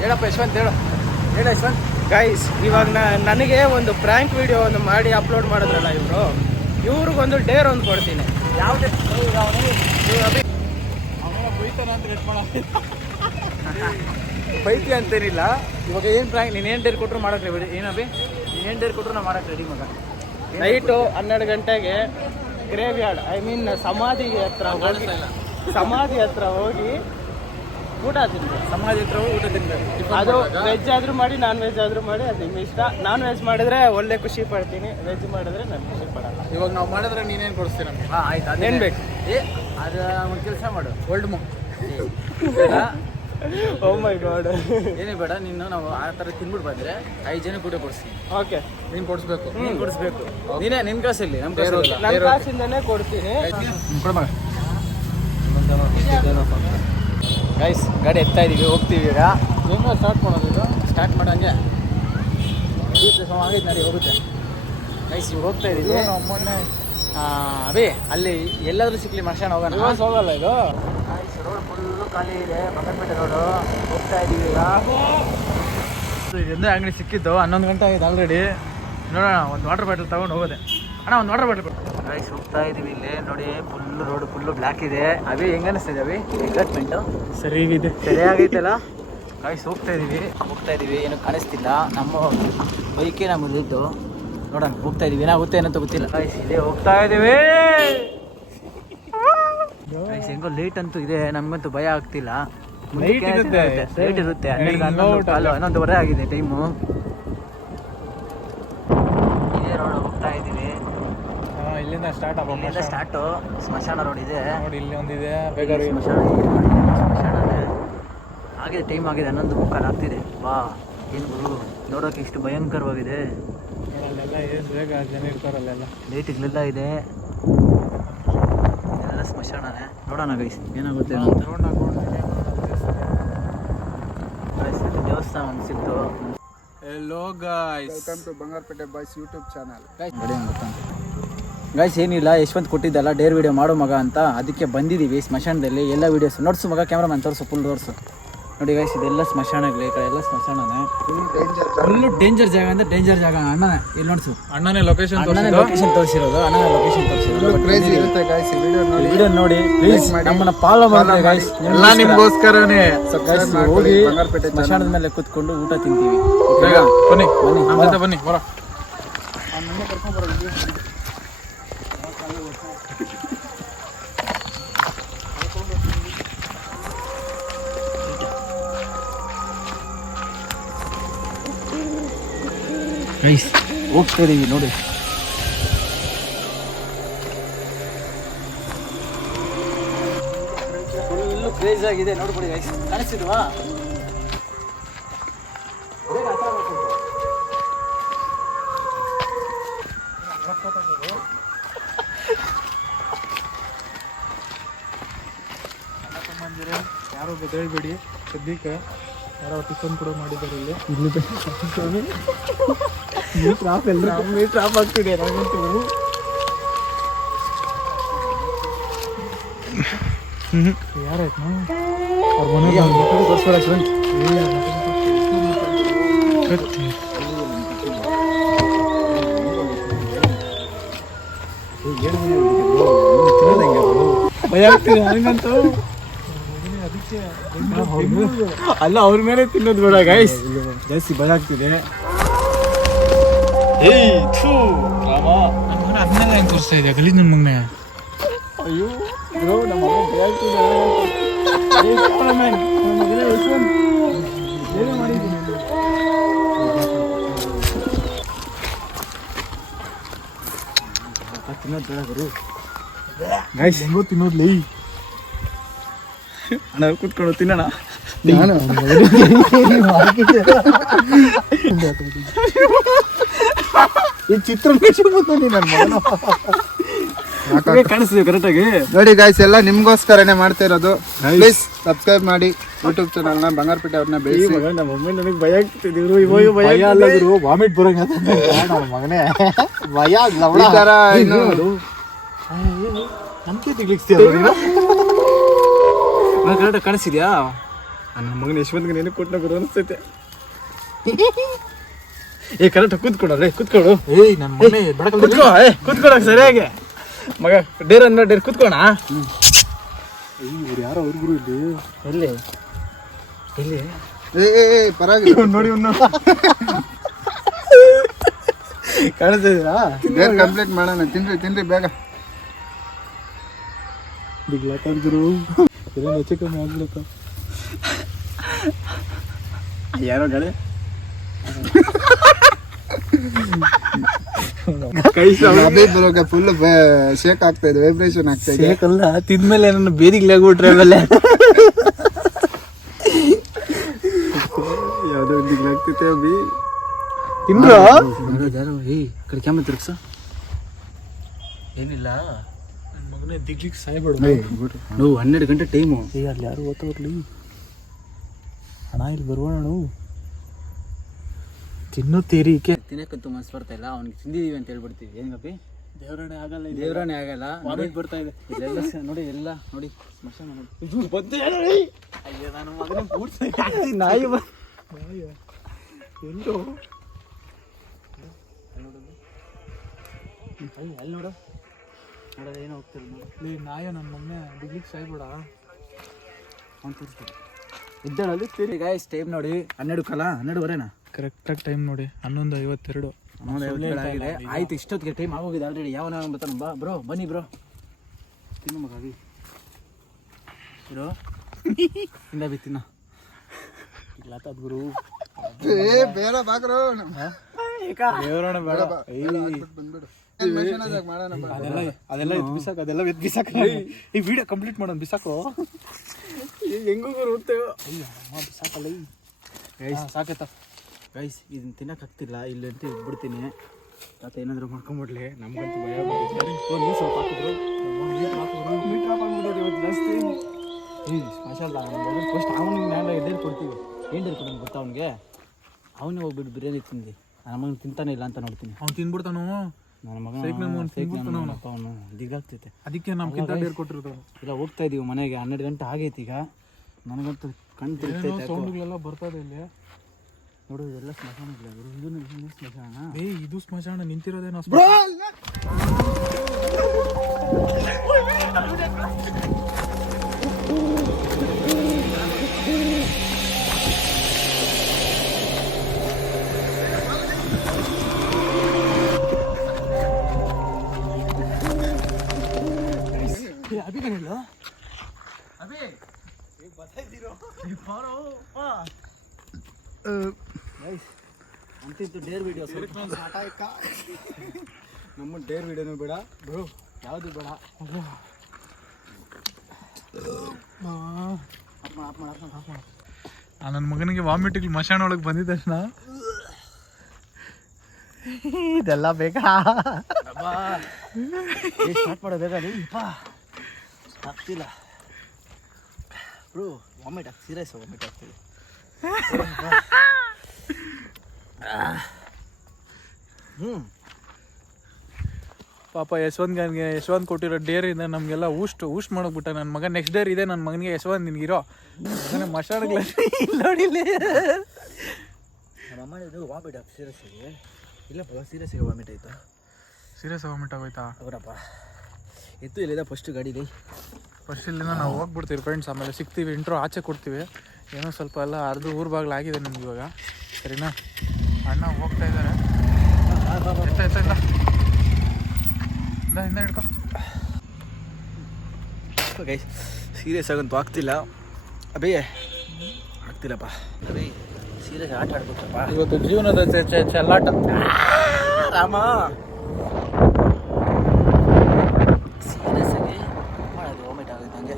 ಹೇಳಪ್ಪ ಯಶವಂತ್, ಹೇಳು ಯಶವಂತ್. ಗೈಸ್, ಇವಾಗ ನನಗೆ ಒಂದು ಪ್ರ್ಯಾಂಕ್ ವಿಡಿಯೋ ಒಂದು ಮಾಡಿ ಅಪ್ಲೋಡ್ ಮಾಡಿದ್ರಲ್ಲ ಇವ್ರಿಗೊಂದು ಡೇರ್ ಒಂದು ಕೊಡ್ತೀನಿ. ಯಾವುದೇ ಬೈತಿ ಅಂತೇನಿಲ್ಲ. ಇವಾಗ ಏನು ಪ್ರ್ಯಾಂಕ್, ನೀನೇನು ಡೇರ್ ಕೊಟ್ಟರು ಮಾಡೋಕ್ಕೆ ರೆಡಿ. ಏನಬಿ ನೀನೇನು ಡೇರ್ ಕೊಟ್ಟರು ನಾವು ಮಾಡೋಕ್ಕೆ ರೆಡಿ ಮಗ. ನೈಟು 12 ಗಂಟೆಗೆ ಗ್ರೇವ್ ಯಾರ್ಡ್, ಐ ಮೀನ್ ಸಮಾಧಿ ಹತ್ರ ಹೋಗಿ ಊಟ ತಿನ್ಬೇಕು. ಸಮಾಧಿ ಹತ್ರ ಹೋಗಿ ಊಟ ತಿನ್ಬೇಕು. ಅದು ವೆಜ್ ಆದರೂ ಮಾಡಿ, ನಾನ್ ವೆಜ್ ಆದರೂ ಮಾಡಿ, ಅದು ನಿಮ್ಮ ಇಷ್ಟ. ನಾನ್ ವೆಜ್ ಮಾಡಿದ್ರೆ ಒಳ್ಳೆ ಖುಷಿ ಪಡ್ತೀನಿ, ವೆಜ್ ಮಾಡಿದ್ರೆ ನಾನು ಖುಷಿ ಪಡಲ್ಲ. ಇವಾಗ ನಾವು ಮಾಡಿದ್ರೆ ನೀನೇನು ಕೊಡಿಸ್ತೀರ ನಮಗೆ? ಹಾಂ ಆಯ್ತು, ಅದೇನು ಬೇಕು. ಅದು ಒಂದು ಕೆಲಸ ಮಾಡು, ಓಲ್ಡ್ ಮೋ ಓ ಮೈ ಗಾಡ್, ಏನೇ ಬೇಡ, ನಾವು ಆ ಥರ ತಿನ್ಬಿಟ್ಟು ಬಂದರೆ 5 ಜನಕ್ಕೆ ಊಟ ಕೊಡಿಸ್ತೀನಿ. ಓಕೆ, ನೀನು ಕೊಡಿಸ್ಬೇಕು. ನೀನು ಕೊಡಿಸ್ಬೇಕು. ನೀನೇ ನಿನ್ನ ಕಾಸಲ್ಲಿ, ನಮ್ಮ ನನ್ನ ಕಾಸಿಂದನೇ ಕೊಡ್ತೀನಿ. ಗೈಸ್, ಗಾಡಿ ಎತ್ತಾ ಇದೀವಿ, ಹೋಗ್ತೀವಿ ಈಗ. ಹೆಂಗ ಸ್ಟಾರ್ಟ್ ಮಾಡೋದು? ಇದು ಸ್ಟಾರ್ಟ್ ಮಾಡೋಂಗೆ ಆಗೈತೆ ನಡಿ, ಹೋಗುತ್ತೆ. ಗೈಸ್ ಇವಾಗ ಹೋಗ್ತಾ ಇದೀವಿ. ಮೊನ್ನೆ ಅಭಿ ಅಲ್ಲಿ ಎಲ್ಲಾದ್ರೂ ಸಿಕ್ಲಿ ಮಶಾನ ಹೋಗೋಣ. ಹೋಗಲ್ಲ ಇದು. ರೋಡ್ ಫುಲ್ಲು ಖಾಲಿ ಇದೆ, ಬಕ್ಕಪೇಟೆ ರೋಡು. ಹೋಗ್ತಾ ಇದೀವಿ ಈಗ. ಎಂದೇ ಅಂಗಡಿ ಸಿಕ್ಕಿತ್ತು, 11 ಗಂಟೆ ಆಗಿದೆ ಆಲ್ರೆಡಿ. ನೋಡೋಣ, ಒಂದು ವಾಟರ್ ಬಾಟಲ್ ತಗೊಂಡು ಹೋಗೋದೆ. ಅಣ್ಣ ಒಂದು ವಾಟರ್ ಬಾಟಲ್ ಕೊಡು. ಗೈಸ್ ಹೋಗ್ತಾ ಇದೀವಿ, ಇಲ್ಲಿ ನೋಡಿ ಫುಲ್ಲು ರೋಡ್ ಫುಲ್ಲು ಬ್ಲ್ಯಾಕ್ ಇದೆ. ಅಭಿ ಹೆಂಗ ಅನಿಸ್ತಿದೆ ಅಭಿ? ಎಕ್ಸೈಟ್ಮೆಂಟು ಸರಿಯಾಗಿದೆ, ಸರಿಯಾಗೈತಲ್ಲ. ಗೈಸ್ ಹೋಗ್ತಾ ಇದೀವಿ, ಏನು ಕಾಣಿಸ್ತಿಲ್ಲ. ನಮ್ಮ ಬೈಕೇ ನಮ್ಮದಿದ್ದು. ನೋಡೋಣ, ಹೋಗ್ತಾ ಇದೀವಿ, ಏನಾಗುತ್ತೆ ಏನಂತ ಗೊತ್ತಿಲ್ಲ. ಗೈಸ್ ಇದೆ, ಹೋಗ್ತಾ ಇದೀವಿ. ಗೈಸ್ ಹೆಂಗೋ ಲೇಟ್ ಅಂತೂ ಇದೆ, ನಮಗಂತೂ ಭಯ ಆಗ್ತಿಲ್ಲ. ಲೇಟ್ ಇರುತ್ತೆ, 11:30 ಆಗಿದೆ ಟೈಮು. ಇದೇ ರೋಡ್ ಹೋಗ್ತಾ ಇದೀವಿ. ಇಲ್ಲಿಂದ ಸ್ಟಾರ್ಟ್ ಇಲ್ಲಿಂದ ಸ್ಟಾರ್ಟು. ಸ್ಮಶಾನ ರೋಡ್ ಇದೆ ನೋಡಿ, ಇಲ್ಲಿ ಒಂದಿದೆ. ಸ್ಮಶಾನನೇ ಆಗಿದೆ, ಟೈಮ್ ಆಗಿದೆ, 11:45 ಆಗ್ತಿದೆ. ವಾ, ಏನು ಗುರು, ನೋಡೋಕೆ ಇಷ್ಟು ಭಯಂಕರವಾಗಿದೆ. ಅಲ್ಲೆಲ್ಲ ಏನು ಬೇಗ ಜನ ಇರ್ತಾರಲ್ಲೆಲ್ಲ, ಲೈಟ್ಗಳೆಲ್ಲ ಇದೆ, ಎಲ್ಲ ಸ್ಮಶಾನನೇ. ನೋಡೋಣ ಗೈಸ್ ಏನಾಗುತ್ತೆ. ದೇವಸ್ಥಾನ ಒಂದು ಸಿಕ್ತು. Hello guys, welcome to Bangarapete boys YouTube channel. Guys ಏನಿಲ್ಲ, ಯಶವಂತ್ ಕೊಟ್ಟಿದ್ದಲ್ಲ ಡೇರ್ ವಿಡಿಯೋ ಮಾಡೋ ಮಗ ಅಂತ, ಅದಕ್ಕೆ ಬಂದಿದ್ದೀವಿ ಸ್ಮಶಾನದಲ್ಲಿ. ಎಲ್ಲ ವೀಡಿಯೋಸ್ ನೋಡ್ಸು ಮಗ, ಕ್ಯಾಮ್ರಾಮನ್ ತೋರಿಸು, ಫುಲ್ ತೋರಿಸು. ನೋಡಿ ಗೈಸ್, ಇದೆಲ್ಲ ಸ್ಮಶಾನಗಳು, ಈ ಕಡೆ ಎಲ್ಲ ಸ್ಮಶಾನನೇ. ಫುಲ್ಲು ಡೇಂಜರ್ ಜಾಗ ಅಂದರೆ ಡೇಂಜರ್ ಜಾಗ. ಅಣ್ಣನೇ ಇಲ್ಲಿ ನೋಡ್ಸು, ಅಣ್ಣನೇ ಲೊಕೇಶನ್ ತೋರಿಸಿರೋದು. ಅಣ್ಣನೇ ಲೊಕೇಶನ್ ತೋರಿಸಿರೋದು. ವಿಡಿಯೋ ನೋಡಿ ಪ್ಲೀಸ್, ನಮ್ಮನ್ನ ಫಾಲೋ ಮಾಡಿ ಗೈಸ್. ಎಲ್ಲ ನಿಮ್ಗೋಸ್ಕರನೇ. ಹೋಗಿ ಸ್ಮಶಾನದ ಮೇಲೆ ಕೂತ್ಕೊಂಡು ಊಟ ತಿಂತೀವಿ. ಬೇಗ ಬನ್ನಿ, ನಮ್ಮ ಜೊತೆ ಬನ್ನಿ. ಬರೋ ಗೈಸ್ ಹೋಗ್ತಾ ಇದೀವಿ ನೋಡಿ. ಫುಲ್ಲು ಕ್ರೇಜ್ ಆಗಿದೆ, ನೋಡ್ಕೊಡಿ ಗೈಸ್. ಕಾಣಿಸ್ತಿಲ್ವಾ? ಯಾರೋ ಬದಳಬೇಡಿ, ಸದ್ಯಕ್ಕೆ ಯಾರೋ ಟಿಫನ್ ಕೂಡ ಮಾಡಿದ್ದಾರೆ ಇಲ್ಲಿ. ಮೀಟ್ರ್ ಆಫ್ ಆಗ್ತಿದೆ ನಮಗಂತೂ. ಯಾರಾಯ್ತು ಅವ್ರ ಭಯ ಆಗ್ತಿದೆ ನನಗಂತೂ. ಅಲ್ಲ, ಅವ್ರ ಮೇಲೆ ತಿನ್ನೋದು ಬೇಡ ಗೈಸ್, ಜಾಸ್ತಿ ಭಯ ಆಗ್ತಿದೆ. ಅದನ್ನೆಲ್ಲ ಹೆಂಗೆ ತೋರಿಸ್ತಾ ಇದೆಯಾ ಗಲೀಜ್ ನನ್ನ ಮಗನೆ? ಅಯ್ಯೋ ನಮ್ಮ ಭಯ ಆಗ್ತಿದೆ. ತಿನ್ನೋದು ಬೇಡ ಗುರು. ಗೈಸ್ ಹೆಂಗೋ ತಿನ್ನೋದ್ಲಿ. ಅಣ್ಣ ಕೂತ್ಕೊಂಡು ತಿನ್ನೋಣ. ಈ ಚಿತ್ರ ಕಾಣಿಸ್ತೀವಿ ಕರೆಕ್ಟಾಗಿ. ನೋಡಿ ಗಾಯ್ಸ್, ಎಲ್ಲ ನಿಮ್ಗೋಸ್ಕರನೇ ಮಾಡ್ತಾ ಇರೋದು. ಪ್ಲೀಸ್ ಸಬ್ಸ್ಕ್ರೈಬ್ ಮಾಡಿ ಯೂಟ್ಯೂಬ್ ಚಾನಲ್ನ ಬಂಗಾರಪೇಟೆ ಅವ್ರನ್ನ ಬೆಳೆಸಿ. ನಮ್ಮ ಮಮ್ಮಿ ನನಗೆ ಭಯ ಆಗ್ತಿದ್ರು. ಇವಾಗ ಭಯ ಅಲ್ಲ ಗುರು, ವಾಮಿಟ್ ಬರೋಂಗ ಮಗನೇ. ಭಯ ಈ ಥರ ಇನ್ನು ನಮ್ಗೆ ಕರೆಕ್ಟಾಗಿ ಕಾಣಿಸ್ತಿದ್ಯಾ? ನನ್ನ ಮಗನ ಯಶವಂತ್ಗೆ ನೆನಪು ಕೊಟ್ಟು ಗುರು ಅನಿಸ್ತೈತೆ. ಏ ಕರೆಕ್ಟ್ ಕೂತ್ಕೊಡೋರೆ ಕೂತ್ಕೊಡು. ಏಯ್ ನನ್ನ ಮನೆ ಕೂತ್ಕೊಳಕ್ ಸರಿಯಾಗಿ ಮಗ ಡೇರ್ ಅಂದ್ರೆ ಡೇರ್ ಕೂತ್ಕೋಣ. ಇವ್ರು ಯಾರೋ ಅವ್ರಿಗೂ ಇಲ್ಲಿ ಎಲ್ಲಿ ಎಲ್ಲಿ ಪರವಾಗಿಲ್ಲ ನೋಡಿ ಕಾಣಿಸ್ತಿದ್ದೀರಾ? ಕಂಪ್ಲೀಟ್ ಮಾಡೋಣ. ತಿನ್ರಿ ಬೇಗ. ಬಿಗ್ಲಾಕಂದ್ರು ಏನೋ ಹೆಚ್ಚು ಕಮ್ಮಿ ಆಗ್ಬೇಕು. ಯಾರೋ ಗಾಳಿ ಕೈ ಫುಲ್ ಶೇಕ್ ಆಗ್ತಾ ಇದೆ, ವೈಬ್ರೇಷನ್ ಆಗ್ತಾ ಇದೆ. ಬೇಕಲ್ಲ ತಿಂದ್ಮೇಲೆ ನನ್ನ ಬೇದಿಗ್ಲಾಗ್ಬಿಟ್ರೆ ಆಮೇಲೆ ಯಾವ್ದೋ ದಿಗ್ಲಾಗ್ತೈತೆ ಅಭಿ. ತಿನ್ರು ಯಾರೋ ಏಯ್ ಕಡೆ ಕ್ಯಾಮ್ರಾ ತಿರ್ಗ್ಸ. ಏನಿಲ್ಲ ನನ್ನ ಮಗನೇ ದಿಗ್ಲಿಕ್ಕೆ ಸಾಯ್ಬೇಡ. ನಾವು 12 ಗಂಟೆ ಟೈಮು. ಅಲ್ಲಿ ಯಾರು ಓದ್ತವ್ರಲಿ ಹಣ ಇಲ್ಲಿ ಬರುವಣ ನಾವು ತಿನ್ನುತ್ತೀರಿ. ತಿನ್ನಕ್ಕಂತೂ ಮನ್ಸು ಬರ್ತಾ ಇಲ್ಲ. ಅವ್ನಿಗೆ ತಿಂದಿದೀವಿ ಅಂತ ಹೇಳ್ಬಿಡ್ತೀವಿ. ಏನಪ್ಪಿ ದೇವರಣೆ ಆಗಲ್ಲ, ದೇವ್ರಾಣೆ ಆಗಲ್ಲ. ವಾಮಿಟ್ ಬರ್ತಾ ಇದೆ. ಇಲ್ಲೆಲ್ಲ ನೋಡಿ ಎಲ್ಲ ನೋಡಿ ಸ್ಮಶಾನ ನೋಡಿ. ಅಯ್ಯೋ ನನ್ನ ಮಗನ ಪೂರ್ತಿ ನಾಯಿ ಎಲ್ಲೋ ಅಲ್ಲಿ ನೋಡು ನೋಡೋದು ಏನೋ ಹೋಗ್ತಿಲ್ಲ ನೋಡಿ. ನಾಯ ನನ್ನ ಮಗನೇ ದಿಗ್ಲಿಕ್ಕೆ ಸಾಯ್ಬೇಡ. ಅವ್ನು ತೋರಿಸ್ತಾರೆ ಇದ್ದಾಳಲ್ಲಿ ಗಾಯ್ಸ್. ಟೈಮ್ ನೋಡಿ 12:15 ಕರೆಕ್ಟಾಗಿ ಟೈಮ್ ನೋಡಿ 11:52. ಆಗಿದೆ. ಆಯ್ತು ಇಷ್ಟೊತ್ತಿಗೆ ಟೈಮ್ ಆಗೋಗಿದೆ ಆಲ್ರೆಡಿ. ಯಾವ ಬರ್ತಾನ ಬಾ ಬ್ರೋ, ಬನ್ನಿ ಬ್ರೋ ತಿನ್ನು ಮಗ ಅವಿ ಇರೋ ಇಂದ ಬಿ ತಿನ್ನ ಗುರು ಬೇಡ ಬಾಕ್ರು ದೇವರಣ ಬೇಡ. ಬಂದ್ಬಿಡು. ಅದೆಲ್ಲ ಎದ್ ಬಿಸಾಕ, ಅದೆಲ್ಲ ಎದ್ ಬಿಸಾಕ. ಈ ವಿಡಿಯೋ ಕಂಪ್ಲೀಟ್ ಮಾಡೋಣ. ಬಿಸಾಕು ಹೆಂಗೂ ಬಿಸಾಕಲ್ಲ. ಸಾಕೈತ ಗೈಸ್ ಇದನ್ನ ತಿನ್ನಕ್ಕೆ ಆಗ್ತಿಲ್ಲ. ಇಲ್ಲಿ ಅಂತ ಇಟ್ಬಿಡ್ತೀನಿ. ತಾತ ಏನಾದರೂ ಮಾಡ್ಕೊಂಬಿಡ್ಲಿ. ನಮ್ಗಂತೂ ಭಯ ನೀವು ಸ್ವಲ್ಪ ಹಾಕಿದ್ರು ಸ್ಪೆಷಲ್ ಫಸ್ಟ್ ಅವ್ನಿಗೆ ನಾನು ಎಡ್ಡೇರು ಕೊಡ್ತೀವಿ. ಏನು ಕೊಡೋದು ಗೊತ್ತಾ ಅವ್ನಿಗೆ? ಅವನೇ ಹೋಗ್ಬಿಟ್ಟು ಬಿರಿಯಾನಿ ತಿಂದು ನನ್ನ ಮಗನ ತಿಂತಾನೆ ಇಲ್ಲ ಅಂತ ನೋಡ್ತೀನಿ. ಅವ್ನು ತಿನ್ಬಿಡ್ತಾನು. ನನ್ನ ಮಗ ಅವನು ದಿಗಾಗ್ತೈತೆ. ಅದಕ್ಕೆ ನಮ್ಗಿಂತ ಡೇರ್ ಕೊಟ್ಟಿರೋದು. ಇಲ್ಲ ಹೋಗ್ತಾ ಇದೀವಿ ಮನೆಗೆ. 12 ಗಂಟೆ ಆಗೈತಿ ಈಗ. ನನಗಂತೂ ಕಣ್ ತಿರ್ತೈತೆ. ಸೌಂಡ್ಗಳೆಲ್ಲ ಬರ್ತದೆ ಇಲ್ಲಿ. ನೋಡು ಇದೆಲ್ಲ ಸ್ಮಶಾನಗಳು. ಇದು ಸ್ಮಶಾನ. ಇದು ಸ್ಮಶಾನ ನಿಂತಿರೋದೇನೋ. ಅಭಿಗನಿಲ್ಲ ಅಂತಿತ್ತು ಡೇರ್ ವಿಡಿಯೋ. ನಮ್ಮ ಡೇರ್ ವಿಡಿಯೋನು ಬೇಡ ಬ್ರೋ, ಯಾವುದು ಬೇಡ. ನನ್ನ ಮಗನಿಗೆ ವಾಮಿಟಿಗೆ ಮಶಾಣ ಒಳಗೆ ಬಂದಿದ್ದ ತಕ್ಷಣ ಇದೆಲ್ಲ ಬೇಕಾ ಸ್ಟಾರ್ಟ್ ಮಾಡೋಬೇಕಾ? ಆಗ್ತಿಲ್ಲ ಬ್ರೋ. ವಾಮಿಟ್ ಆಗ್ತಿ, ಸೀರಿಯಸ್ ವಾಮಿಟ್ ಆಗ್ತಿದೆ. ಪಾಪ ಯಶವಂತ್ ಕೊಟ್ಟಿರೋ ಡೇರಿಂದ ನಮಗೆಲ್ಲ ಊಸ್ಟ್ ಮಾಡೋಗ್ಬಿಟ್ಟ ನನ್ನ ಮಗ. ನೆಕ್ಸ್ಟ್ ಡೇರ್ ಇದೆ ನನ್ನ ಮಗನಿಗೆ. ಯಶವಂತ್ ನಿನಗಿರೋ ಮಶಾಣಗಳ ನೋಡಿಲ್ಲ. ನಮ್ಮ ಅಮ್ಮ ವಾಮಿಟ್ ಆಗ್ತಿ ಸೀರಿಯಸ್ ಆಗಿ. ಇಲ್ಲ ಸೀರಿಯಸ್ ಆಗಿ ವಾಮಿಟ್ ಆಯ್ತಾ? ಸೀರಿಯಸ್ ವಾಮಿಟ್ ಆಗೋಯ್ತಾ? ಅವರಪ್ಪ ಎತ್ತು ಇಲ್ಲಿದೆ ಫಸ್ಟ್ ಗಾಡಿಲಿ. ಫಸ್ಟ್ ಇಲ್ಲಿಂದ ನಾವು ಹೋಗ್ಬಿಡ್ತೀವಿ ಫ್ರೆಂಡ್ಸ್. ಆಮೇಲೆ ಸಿಗ್ತೀವಿ, ಇಂಟ್ರೋ ಆಚೆ ಕೊಡ್ತೀವಿ. ಏನೋ ಸ್ವಲ್ಪ ಎಲ್ಲ ಅರ್ಧ ಊರು ಬಾಗಿಲಾಗಿದೆ ನಿಮ್ಗೆ ಇವಾಗ. ಸರಿನಾ? ಅಣ್ಣ ಹೋಗ್ತಾ ಇದ್ದಾರೆ. ಹಿಂದೆ ಹಿಡ್ಕೊ. ಗೈಸ್ ಸೀರಿಯಸ್ ಆಗಂತೂ ಆಗ್ತಿಲ್ಲ. ಅಬೇ ಆಗ್ತಿಲ್ಲಪ್ಪ. ಅಬೇ ಸೀರಿಯಸ್ ಆಟ ಆಡ್ಬೇಕಪ್ಪ ಇವತ್ತು. ಜೀವನದ ಚೆಲ್ಲಾಟ ರಾಮ. ಸೀರಿಯಸ್ ಆಗಿ ಮಾಡೋದು ವಾಮಿಟ್ ಆಗುತ್ತೆ ಹಂಗೆ.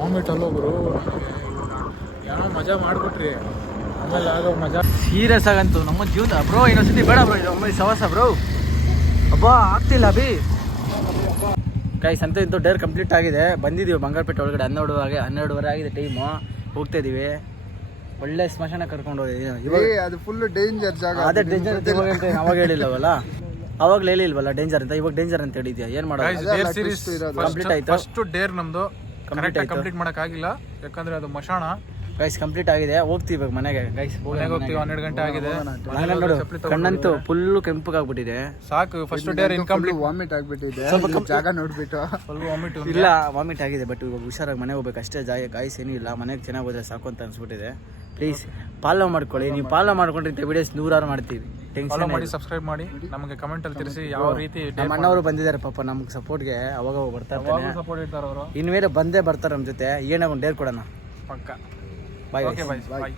ವಾಮಿಟ್ ಅಲ್ಲೋಗ್ರು ಏನೋ ಮಜಾ ಮಾಡ್ಬಿಟ್ರಿ. ಆಮೇಲೆ ಆಗೋ ಮಜಾ ಸೀರಿಯಸ್ ಆಗಂತೂ ನಮ್ಮ ಜೀವನ ಬ್ರೋ. ಇನ್ನೊಂದ್ಸತಿ ಬೇಡ ಬ್ರೋ, ಇದು ಒಮ್ಮೆ ಸವಾಸ ಬ್ರೋ. ಅಬ್ಬಾ ಆಗ್ತಿಲ್ಲ ಅಭಿ. ಗೈಸ್ ಅಂತ ಇಂತೂ ಡೇರ್ ಕಂಪ್ಲೀಟ್ ಆಗಿದೆ. ಬಂದಿದ್ದೀವಿ ಬಂಗಾರಪೇಟೆ ಒಳಗಡೆ. 12:12 ಆಗಿದೆ ಟೈಮು. ಹೋಗ್ತಾ ಇದೀವಿ. ಒಳ್ಳೆ ಸ್ಮಶಾನ ಕರ್ಕೊಂಡು ಹೋಗಿದ್ದೀವಿ. ಅದು ಫುಲ್ ಡೇಂಜರ್ ಜಾಗ. ಅದೇ ಡೇಂಜರ್ ಅಂತ ಅವಾಗ ಹೇಳಿಲ್ಲವಲ್ಲ, ಅವಾಗಲೇ ಹೇಳಿಲ್ವಲ್ಲ ಡೇಂಜರ್ ಅಂತ. ಇವಾಗ ಡೇಂಜರ್ ಅಂತ ಹೇಳಿದ್ಯಾ? ಏನು ಮಾಡೋದು? ಸೀರೀಸ್ ಕಂಪ್ಲೀಟ್ ಆಯ್ತು. ಫಸ್ಟ್ ಡೇರ್ ನಮ್ದು ಕಂಪ್ಲೀಟ್ ಮಾಡೋಕ್ಕಾಗಿಲ್ಲ. ಯಾಕಂದ್ರೆ ಅದು ಮಶಾಣ ಗೈಸ್ ಕಂಪ್ಲೀಟ್ ಆಗಿದೆ, ಹೋಗ್ತೀವಿ ಇವಾಗ ಮನೆಗೆ ಗೈಸ್. ಹೋಗ್ತೀವಿ, 12 ಗಂಟೆ ಆಗಿದೆ. ನೋಡು ಕಣ್ಣಂತೂ ಫುಲ್ಲು ಕೆಂಪಗಾಗ್ಬಿಟ್ಟಿದೆ. ಸಾಕು, ಫಸ್ಟ್ ಡೇರ್ ಇನ್ಕಂಪ್ಲೀಟ್. ವಾಮಿಟ್ ಆಗ್ಬಿಟ್ಟಿದೆ ಜಾಗ ನೋಡ್ಬಿಟ್ಟು. Full vomit. ಇಲ್ಲ ವಾಮಿಟ್ ಆಗಿದೆ, ಬಟ್ ಇವಾಗ ಹುಷಾರಾಗಿ ಮನೆಗೆ ಹೋಗ್ಬೇಕು ಅಷ್ಟೇ. ಗಾಯ್ಸ್ ಏನೂ ಇಲ್ಲ, ಮನೆಗೆ ಚೆನ್ನಾಗಿ ಹೋದ್ರೆ ಸಾಕು ಅಂತ ಅನ್ಸ್ಬಿಟ್ಟಿದೆ. ಪ್ಲೀಸ್ ಫಾಲೋ ಮಾಡ್ಕೊಳ್ಳಿ. ನೀವು ಫಾಲೋ ಮಾಡ್ಕೊಂಡ್ರೆ ವಿಡಿಯೋಸ್ 100 ಮಾಡ್ತೀವಿ. ಫಾಲೋ ಮಾಡಿ, ಸಬ್ಸ್ಕ್ರೈಬ್ ಮಾಡಿ, ನಮಗೆ ಕಮೆಂಟ್ ಅಲ್ಲಿ ತಿಳಿಸಿ ಯಾವ ರೀತಿ. ನಮ್ಮ ಅಣ್ಣವರು ಬಂದಿದ್ದಾರೆ ಪಾಪ ನಮ್ಗೆ ಸಪೋರ್ಟ್ಗೆ, ಅವಾಗ ಬರ್ತಾರೆ. ಸಪೋರ್ಟ್ ಇರ್ತಾರೆ ಅವರು. ಇನ್ಮೇಲೆ ಬಂದೇ ಬರ್ತಾರೆ ನಮ್ಮ ಜೊತೆ. ಏನಾಗ ಒಂದು ಡೇರ್ ಕೊಡೋಣ ಪಕ್ಕ. ಬಾಯ್. ಓಕೆ ಬಾಯ್.